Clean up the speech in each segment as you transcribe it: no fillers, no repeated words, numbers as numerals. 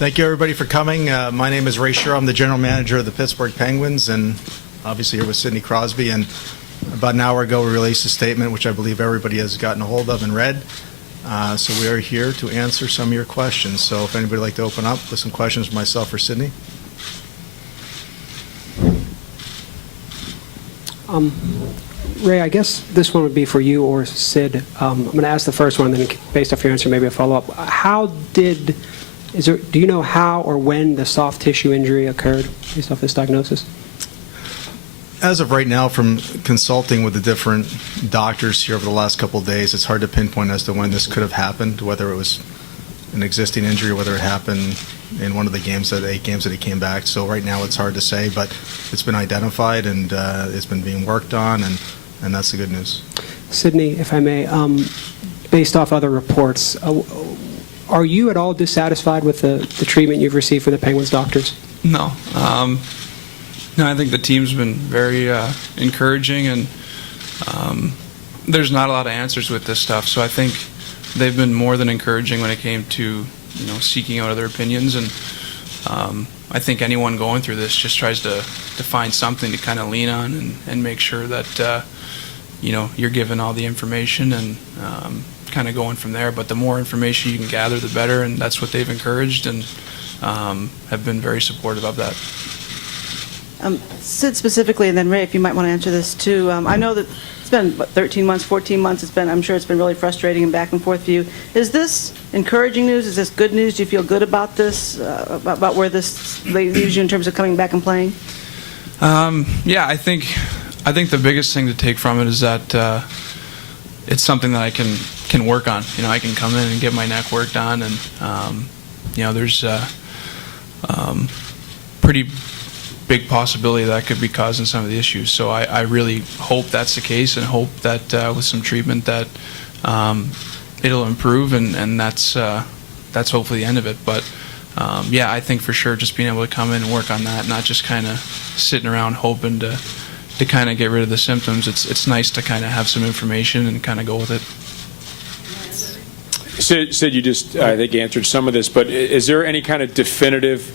Thank you, everybody, for coming. My name is Ray Shero. I'm the general manager of the Pittsburgh Penguins, and obviously here with Sidney Crosby. And about an hour ago, we released a statement, which I believe everybody has gotten a hold of and read. So we are here to answer some of your questions. So if anybody would like to open up with some questions for myself or Sidney. Ray, I guess this one would be for you or Sid. I'm going to ask the first one, and then based off your answer, maybe a follow-up. Do you know how or when the soft tissue injury occurred based off this diagnosis? As of right now, from consulting with the different doctors here over the last couple of days, it's hard to pinpoint as to when this could have happened, whether it was an existing injury, whether it happened in one of the games, 8 games that he came back. So right now it's hard to say, but it's been identified and it's been being worked on, and that's the good news. Sidney, if I may, based off other reports, are you at all dissatisfied with the treatment you've received for the Penguins doctors? No. No, I think the team's been very encouraging, and there's not a lot of answers with this stuff. So I think they've been more than encouraging when it came to seeking out other opinions. And I think anyone going through this just tries to find something to kind of lean on and make sure that you're given all the information and kind of going from there. But the more information you can gather, the better, and that's what they've encouraged and have been very supportive of that. Sid specifically, and then Ray, if you might want to answer this too. I know that it's been 13 months, 14 months. I'm sure it's been really frustrating and back and forth for you. Is this encouraging news? Is this good news? Do you feel good about this, about where this leaves you in terms of coming back and playing? Yeah, I think the biggest thing to take from it is that it's something that I can work on. I can come in and get my neck worked on, and there's pretty big possibility that could be causing some of the issues. So I really hope that's the case, and hope that with some treatment that it'll improve, and that's hopefully the end of it. But yeah, I think for sure just being able to come in and work on that, not just kind of sitting around hoping to kind of get rid of the symptoms. It's nice to kind of have some information and kind of go with it. Sid, you just, I think, answered some of this, but is there any kind of definitive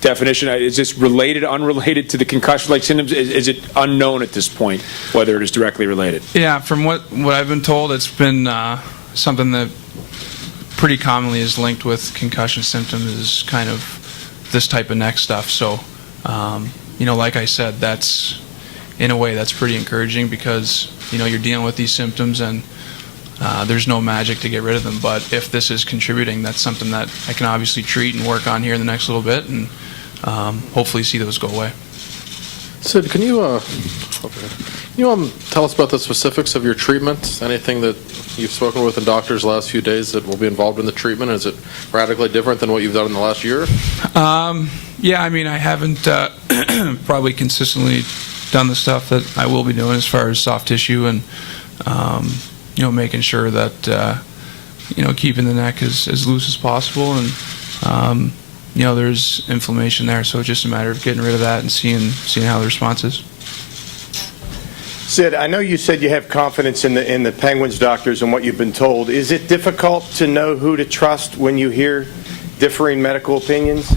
definition? Is this related, unrelated to the concussion-like symptoms? Is it unknown at this point whether it is directly related? Yeah, from what I've been told, it's been something that pretty commonly is linked with concussion symptoms, is kind of this type of neck stuff. So, like I said, that's, in a way, that's pretty encouraging because, you're dealing with these symptoms and there's no magic to get rid of them. But if this is contributing, that's something that I can obviously treat and work on here in the next little bit, and hopefully see those go away. Sid, can you tell us about the specifics of your treatment? Anything that you've spoken with the doctors the last few days that will be involved in the treatment? Is it radically different than what you've done in the last year? Yeah, I mean, I haven't probably consistently done the stuff that I will be doing as far as soft tissue and making sure that keeping the neck as loose as possible, and there's inflammation there, so it's just a matter of getting rid of that and seeing how the response is. Sid, I know you said you have confidence in the Penguins doctors and what you've been told. Is it difficult to know who to trust when you hear differing medical opinions?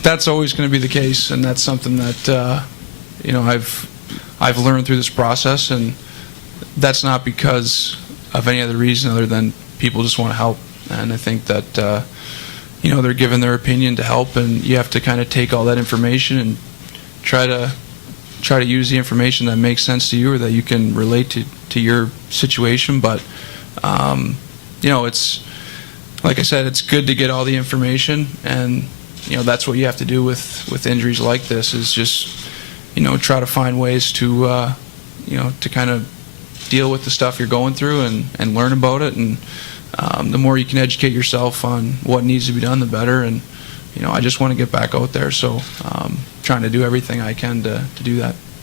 That's always going to be the case, and that's something that I've learned through this process, and that's not because of any other reason other than people just want to help. And I think that they're giving their opinion to help, and you have to kind of take all that information and try to use the information that makes sense to you or that you can relate to your situation. But it's, like I said, it's good to get all the information, and that's what you have to do with injuries like this, is just try to find ways to to kind of deal with the stuff you're going through and learn about it. And the more you can educate yourself on what needs to be done, the better. And I just want to get back out there, so trying to do everything I can to do that.